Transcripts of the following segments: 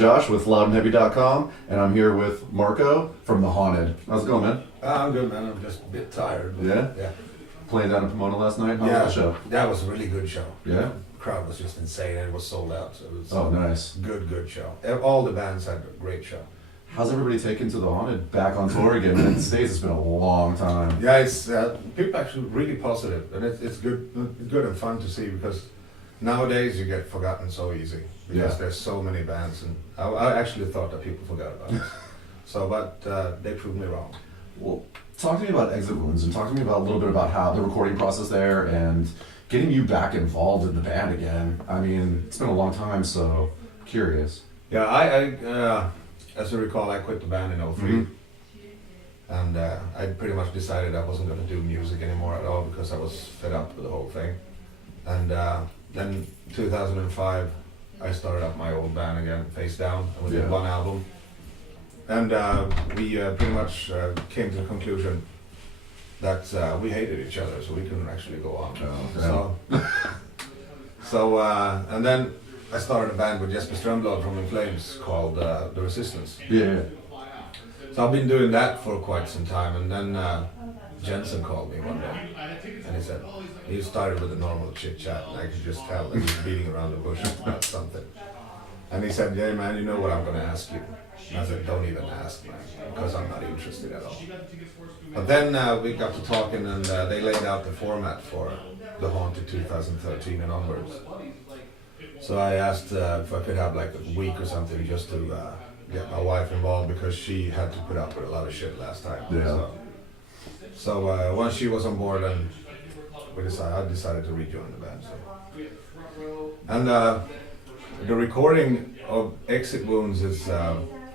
Josh with loudandheavy.com, and I'm here with Marco from The Haunted. How's it going, man? I'm good, man. I'm just a bit tired. Yeah? Yeah. Playing down in Pomona last night? How Yeah. was the show? That was a really good show. Yeah? The crowd was just insane and it was sold out. So it was Oh, nice. good show. All the bands had a great show. How's everybody taken to The Haunted back on tour again? In the States, it's been a long time. Yeah, it's people actually really positive, and it's good and fun to see because nowadays you get forgotten so easy because there's so many bands, and I actually thought that people forgot about us. So, but they proved me wrong. Well, talk to me about Exit Wounds and talk to me about a little bit about how the recording process there and getting you back involved in the band again. I mean, it's been a long time, so curious. Yeah, I as I recall, I quit the band in '03. Mm-hmm. And I pretty much decided I wasn't going to do music anymore at all because I was fed up with the whole thing. And then 2005, I started up my old band again, Face Down, and we did one album. And we pretty much came to the conclusion that we hated each other, so we couldn't actually go on. And then I started a band with Jesper Strömblad from In Flames called The Resistance. Yeah. So I've been doing that for quite some time, and then Jensen called me one day, and he said, he started with a normal chit chat, and I could just tell that he was beating around the bush about something. And he said, "Yeah, man, you know what I'm going to ask you?" And I said, "Don't even ask, man, because I'm not interested at all." But then we got to talking, and they laid out the format for The Haunted 2013 and onwards. So I asked if I could have like a week or something just to get my wife involved because she had to put up with a lot of shit last time. Yeah. So once she was on board, and I decided to rejoin the band. So. And the recording of Exit Wounds is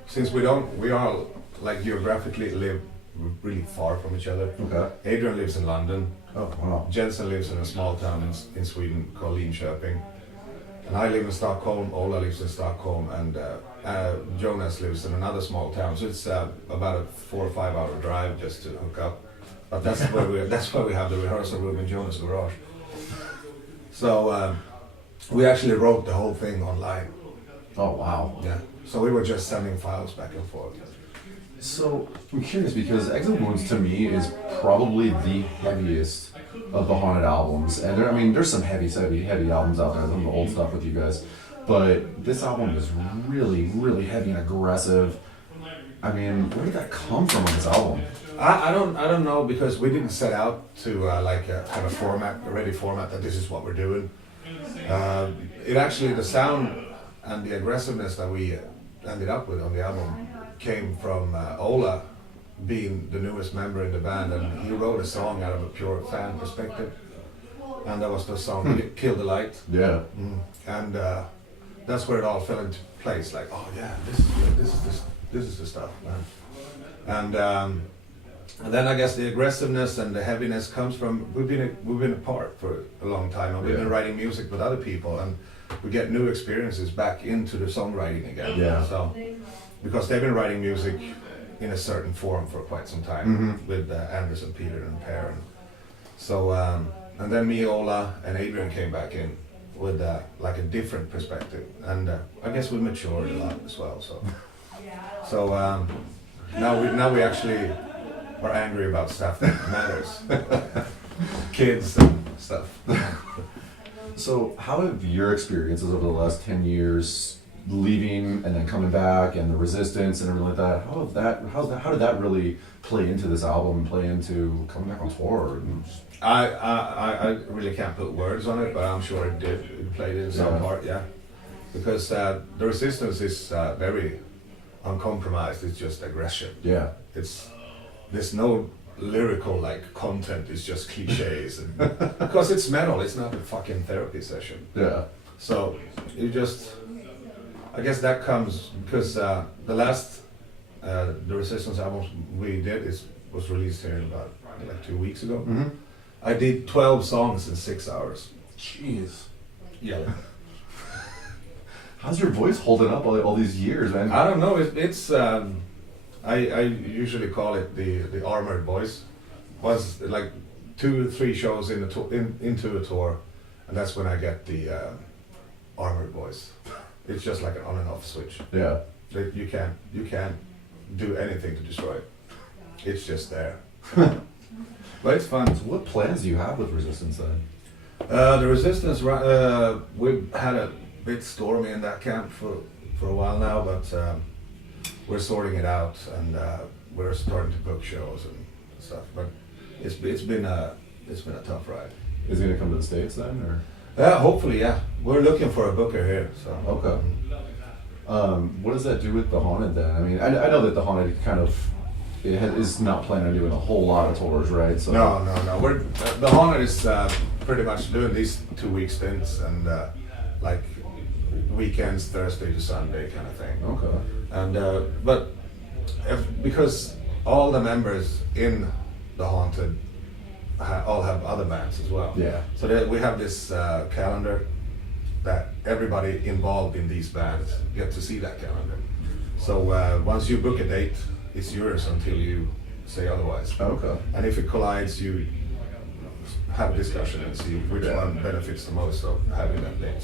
since we are like geographically live really far from each other. Okay. Adrian lives in London. Oh, wow. Jensen lives in a small town in Sweden called Linköping. And I live in Stockholm, Ola lives in Stockholm, and Jonas lives in another small town. So it's about a 4 or 5 hour drive just to hook up. But that's why we have the rehearsal room in Jonas' garage. So we actually wrote the whole thing online. Oh, wow. Yeah. So we were just sending files back and forth. So I'm curious because Exit Wounds to me is probably the heaviest of the Haunted albums, and there's some heavy albums out there, some of the old stuff with you guys, but this album is really, really heavy and aggressive. I mean, where did that come from on this album? I don't know because we didn't set out to have a ready format that this is what we're doing. It actually, the sound and the aggressiveness that we ended up with on the album came from Ola being the newest member in the band, and he wrote a song out of a pure fan perspective, and that was the song Kill the Light. Yeah. And that's where it all fell into place, like, oh yeah, this is the stuff, man. And then I guess the aggressiveness and the heaviness comes from we've been apart for a long time, and we've been writing music with other people, and we get new experiences back into the songwriting again. Yeah. So because they've been writing music in a certain form for quite some time with Anders and Peter and Per. So and then me, Ola, and Adrian came back in with like a different perspective, and I guess we matured a lot as well. So now we actually are angry about stuff that matters, kids and stuff. So how have your experiences over the last 10 years, leaving and then coming back, and the Resistance and everything like that, how did that really play into this album, play into coming back on tour? And I really can't put words on it, but I'm sure it did. It played in some part, yeah. Because the Resistance is very uncompromised. It's just aggression. Yeah. There's no lyrical like content. It's just cliches, and because it's metal, it's not a fucking therapy session. Yeah. So I guess that comes because the last the Resistance album we did was released here about like 2 weeks ago. Mm-hmm. I did 12 songs in 6 hours. Jeez. Yeah. How's your voice holding up all these years, man? I don't know. It's I usually call it the armored voice. Was like 2 or 3 shows into a tour, and that's when I get the armored voice. it's just like an on and off switch. Yeah. You can't do anything to destroy it. It's just there. But it's fun. So what plans do you have with Resistance then? The Resistance, we've had a bit stormy in that camp for a while now, but we're sorting it out, and we're starting to book shows and stuff. But it's been a tough ride. Is he gonna come to the States then, or? Hopefully, yeah. We're looking for a booker here. So Okay. What does that do with the Haunted then? I mean, I know that the Haunted kind of is not planning on doing a whole lot of tours, right? So No. We're the Haunted is pretty much doing these 2-week stints and like weekends, Thursday to Sunday kind of thing. Okay. And but because all the members in the Haunted all have other bands as well. Yeah. So we have this calendar that everybody involved in these bands get to see that calendar. So once you book a date, it's yours until you say otherwise. Okay. And if it collides, you have a discussion and see which one benefits the most of having that date.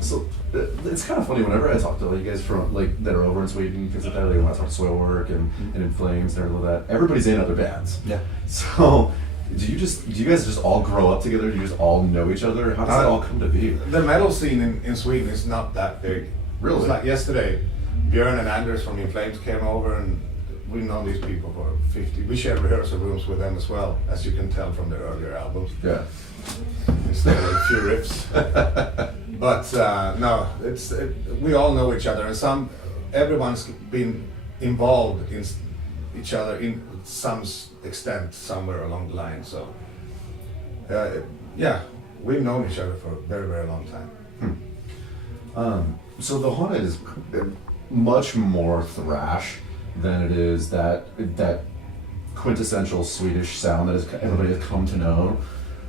So it's kind of funny whenever I talk to you guys from like that are over in Sweden, things like that. Like when I talk to Soilwork and In Flames and everything like that, everybody's in other bands. Yeah. So do you guys just all grow up together? Do you just all know each other? How does that all come to be? The metal scene in Sweden is not that big. Really? It's like yesterday, Björn and Anders from In Flames came over, and we've known these people for 50. We shared rehearsal rooms with them as well, as you can tell from their earlier albums. Yeah. Instead of a few riffs. But no, we all know each other, and everyone's been involved in each other in some extent somewhere along the line. So yeah, we've known each other for a very, very long time. So the Haunted is much more thrash than it is that quintessential Swedish sound that everybody has come to know.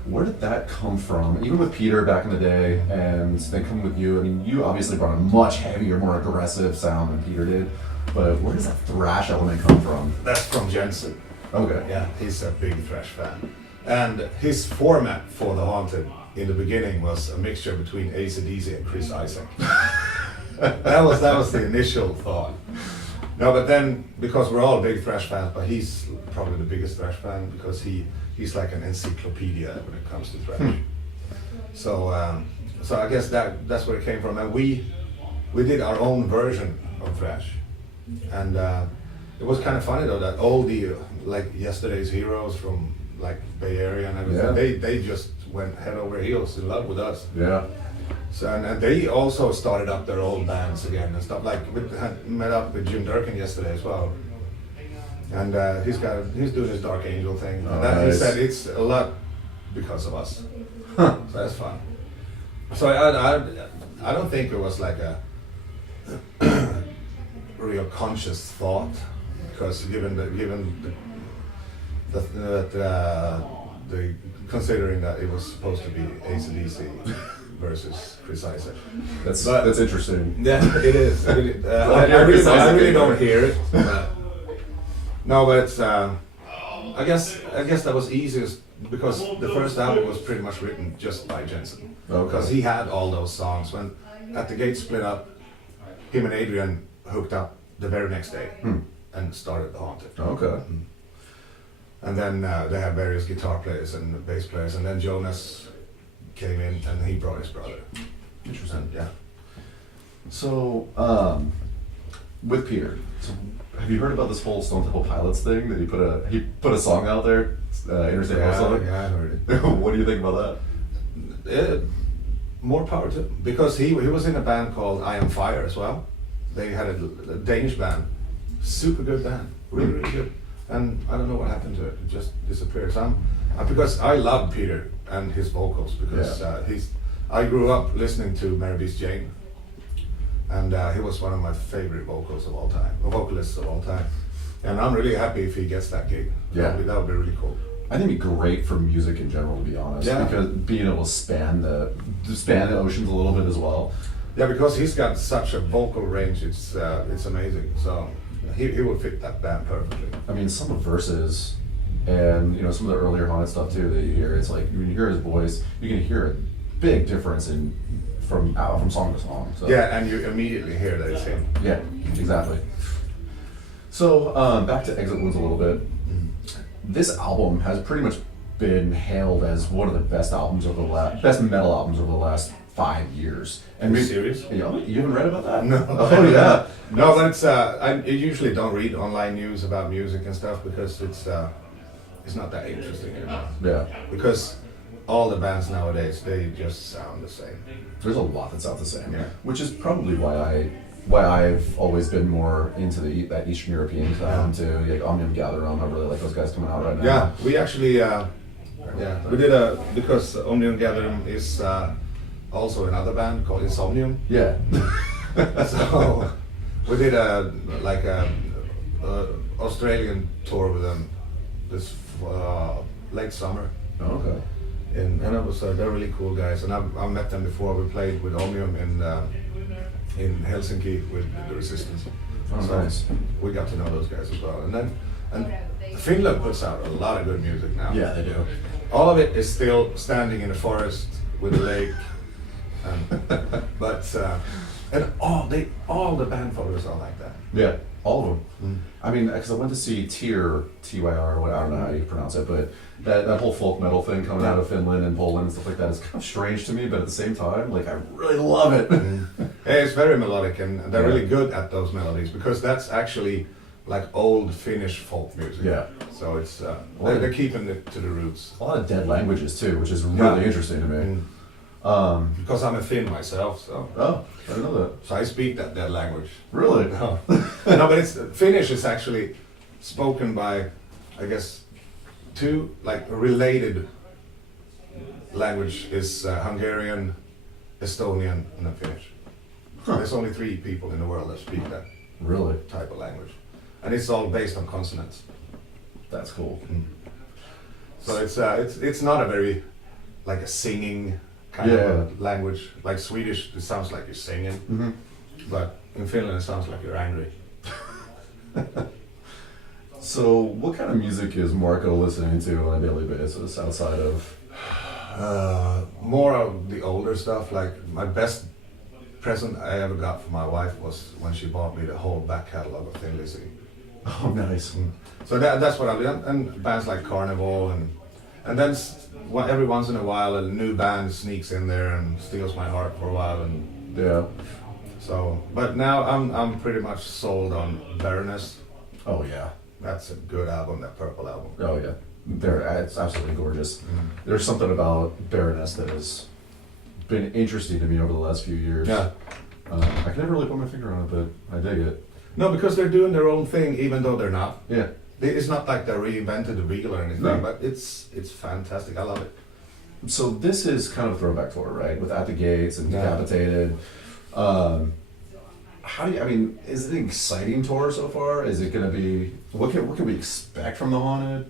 Where did that come from? Even with Peter back in the day, and then coming with you, I mean, you obviously brought a much heavier, more aggressive sound than Peter did, but where does that thrash element come from? That's from Jensen. Okay. Yeah, he's a big thrash fan. And his format for The Haunted in the beginning was a mixture between AC/DC and Chris Isaak. that was the initial thought. No, but then, because we're all big thrash fans, but he's probably the biggest thrash fan because he's like an encyclopedia when it comes to thrash. So I guess that's where it came from. And we did our own version of thrash. And it was kind of funny though that all the like yesterday's heroes from like Bay Area and everything, they just went head over heels in love with us. Yeah. So and they also started up their old bands again and stuff. Like we had met up with Jim Durkin yesterday as well, and he's doing his Dark Angel thing. Oh, And that, nice. he said it's a lot because of us. So that's fun. So I don't think it was like a real conscious thought, because given the considering that it was supposed to be AC/DC versus Chris Isaak. That's interesting. Yeah, it is. I really don't hear it. No, but it's, I guess that was easiest because the first album was pretty much written just by Jensen. Okay. Because he had all those songs. When At the Gate split up, him and Adrian hooked up the very next day and started The Haunted. Okay. And then they had various guitar players and bass players, and then Jonas came in and he brought his brother. Interesting. And, yeah. So, with Peter, so have you heard about this whole Stone Temple Pilots thing that he put a song out there, Interstate Love Song? Yeah, I heard it. What do you think about that? More power to him, because he was in a band called I Am Fire as well. They had a Danish band, super good band, really good. And I don't know what happened to it; it just disappeared. Because I love Peter and his vocals, because I grew up listening to Mary Beast Jane, and he was one of my favorite vocalists of all time. And I'm really happy if he gets that gig. Yeah. That would be really cool. I think it'd be great for music in general, to be honest. Yeah. Because being able to span the oceans a little bit as well. Yeah, because he's got such a vocal range, it's amazing. So he would fit that band perfectly. I mean, some of Verses and some of the earlier Haunted stuff too that you hear, it's like when you hear his voice, you can hear a big difference in from song to song. So. Yeah, and you immediately hear that it's him. Yeah, exactly. So back to Exit Wounds a little bit. This album has pretty much been hailed as one of the best albums over the best metal albums over the last 5 years. Are you serious? You haven't read about that? No. Oh yeah. No, but it's I usually don't read online news about music and stuff because it's not that interesting anymore. Yeah. Because all the bands nowadays, they just sound the same. There's a lot that sounds the same. Yeah. Which is probably why I've always been more into that Eastern European sound too. Like Omnium Gatherum, I really like those guys coming out right now. Yeah, we actually we did because Omnium Gatherum is also another band called Insomnium. Yeah. So we did a Australian tour with them this late summer. Oh, okay. And it was they're really cool guys, and I've met them before. We played with Omnium in Helsinki with the Resistance. Oh, So nice. we got to know those guys as well. And Finland puts out a lot of good music now. Yeah, they do. All of it is still standing in a forest with a lake, but and all the band photos are like that. Yeah, all of them. Mm. I mean, because I went to see Tyr, Tyr, what I don't know how you pronounce it, but that whole folk metal thing coming out of Finland and Poland and stuff like that is kind of strange to me, but at the same time, like I really love it. Yeah, it's very melodic, and they're Yeah. really good at those melodies because that's actually like old Finnish folk music. Yeah. So it's Well, they're keeping it to the roots. A lot of dead languages too, which is really Yeah. interesting to me. Mm. Because I'm a Finn myself, so Oh, I didn't know that. so I speak that language. Really? No, no, but it's Finnish is actually spoken by, I guess, two like related language is Hungarian, Estonian, and then Finnish. Huh. There's only 3 people in the world that speak that Really? type of language, and it's all based on consonants. That's cool. So it's not a very like a singing kind Yeah. of a language. Like Swedish, it sounds like you're singing, Mm-hmm. but in Finland it sounds like you're angry. So, what kind of music is Marco listening to on a daily basis outside of? More of the older stuff. Like my best present I ever got from my wife was when she bought me the whole back catalog of Thin Lizzy. Oh, nice. So that's what I did. And bands like Carnival and then every once in a while a new band sneaks in there and steals my heart for a while. And Yeah. so, but now I'm pretty much sold on Baroness. Oh yeah. That's a good album, that Purple album. Oh yeah. It's absolutely gorgeous. There's something about Baroness that has been interesting to me over the last few years. Yeah. I can never really put my finger on it, but I dig it. No, because they're doing their own thing, even though they're not. Yeah. It's not like they reinvented the wheel or anything, No. but it's fantastic. I love it. So this is kind of a throwback tour, right? With At the Gates and Yeah. Decapitated. How do you? I mean, is it an exciting tour so far? Is it going to be? What can we expect from the Haunted?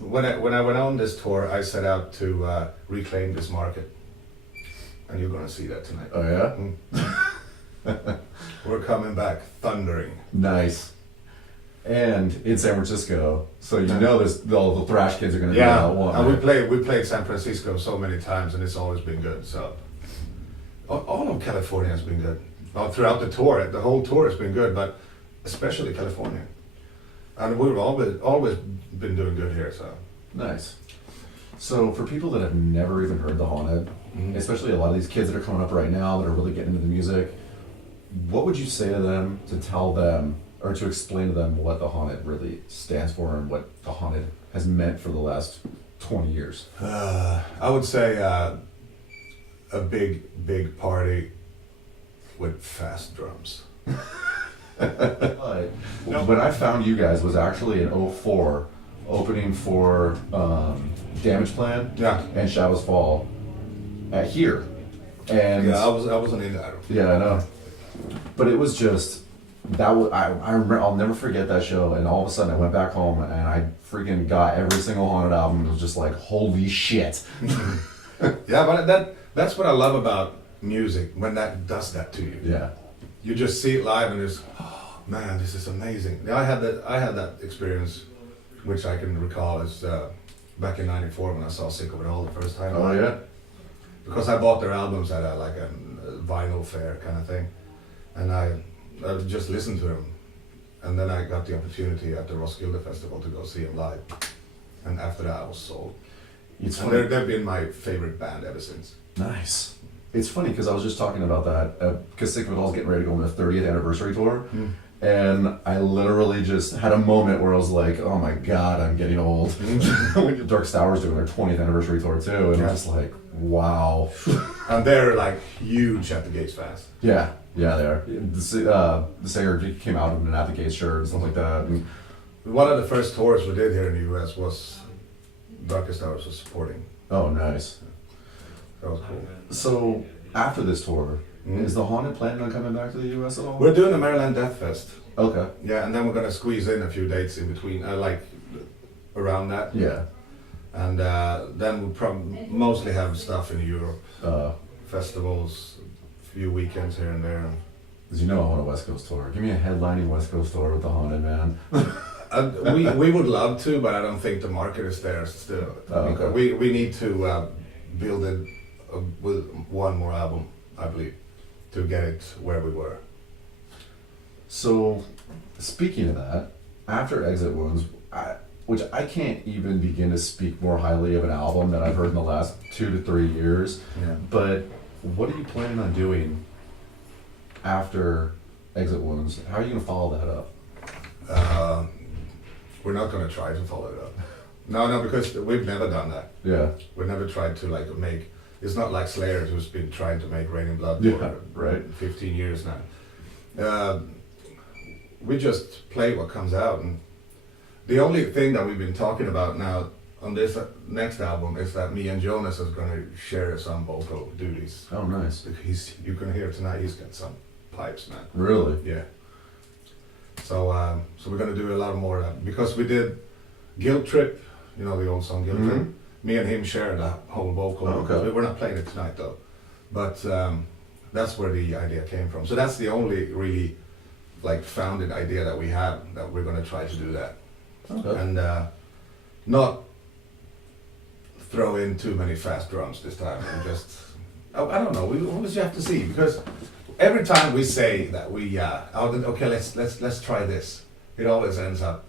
When I went on this tour, I set out to reclaim this market, and you're gonna see that tonight. Oh yeah. We're coming back thundering. Nice. And in San Francisco, so you know all the thrash kids are going to be Yeah, out one. and we played San Francisco so many times, and it's always been good. So all of California has been good. Well, throughout the tour, the whole tour has been good, but especially California. And we've always been doing good here. So Nice. So for people that have never even heard the Haunted, especially a lot of these kids that are coming up right now that are really getting into the music, what would you say to them to tell them or to explain to them what the Haunted really stands for and what the Haunted has meant for the last 20 years? I would say a big party with fast drums. When I found you guys was actually in '04, opening for Damage Plan Yeah. and Shadows Fall at here. And Yeah, I wasn't in that. yeah, I know. But it was just that was I remember, I'll never forget that show, and all of a sudden I went back home and I freaking got every single Haunted album. It was just like, holy shit. Yeah, but that's what I love about music, when that does that to you. Yeah. You just see it live and it's, oh, man, this is amazing. Yeah, I had that experience, which I can recall as back in '94 when I saw Sick of It All the first time. Oh yeah. because I bought their albums at like a vinyl fair kind of thing, and I just listened to them, and then I got the opportunity at the Roskilde Festival to go see them live, and after that I was sold. It's And funny. they've been my favorite band ever since. Nice. It's funny because I was just talking about that because Sick of It All's getting ready to go on their 30th anniversary tour. And I literally just had a moment where I was like, oh my god, I'm getting old. When Dark Tower's doing their 20th anniversary tour too, and I'm just like, wow. And they're like huge at the Gates fans. Yeah, they are. The singer came out in an At the Gates shirt and stuff like that. And One of the first tours we did here in the US was Darkest Hours was supporting. oh, nice. That was cool. So after this tour, is the Haunted planning on coming back to the US at all? We're doing the Maryland Death Fest. Okay. Yeah, and then we're gonna squeeze in a few dates in between, like around that. Yeah. And then we'll probably mostly have stuff in Europe, festivals, a few weekends here and there. As you know, I want a West Coast tour. Give me a headlining West Coast tour with the Haunted, man. We would love to, but I don't think the market is there still. Okay. We need to build it with one more album, I believe, to get it where we were. So, speaking of that, after Exit Wounds, which I can't even begin to speak more highly of an album that I've heard in the last 2 to 3 years, Yeah. but what are you planning on doing after Exit Wounds? How are you going to follow that up? We're not going to try to follow it up. No, because we've never done that. Yeah. We've never tried to like make. It's not like Slayer who's been trying to make Rain in Blood Yeah, for right. 15 years now. We just play what comes out, and the only thing that we've been talking about now on this next album is that me and Jonas is going to share some vocal duties. Oh, nice. You can hear tonight. He's got some pipes, man. Really? Yeah. So we're gonna do a lot more of that because we did Guilt Trip, you know the old song Guilt Trip. Me and him shared the whole vocal. Oh, okay. We're not playing it tonight though, but that's where the idea came from. So that's the only really like founded idea that we have, that we're gonna try to do that, Okay. and not throw in too many fast drums this time. And just I don't know. We always have to see, because every time we say that we okay, let's try this, it always ends up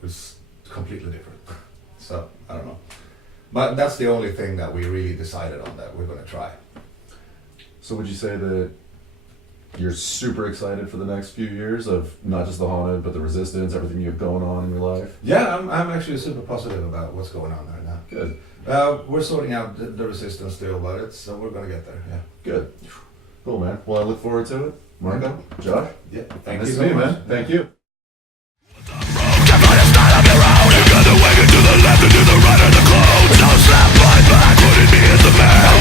with completely different. So I don't know, but that's the only thing that we really decided on that we're gonna try. So would you say that you're super excited for the next few years of not just the Haunted, but the Resistance, everything you have going on in your life? Yeah, I'm actually super positive about what's going on right now. Good. We're sorting out the Resistance still, but we're gonna get there. Yeah. Good. Cool, man. Well, I look forward to it. Marco, Josh? Yeah. Thank you so much. Thank you. To the left and to the right of the clothes. No slap right back, wouldn't be in the back.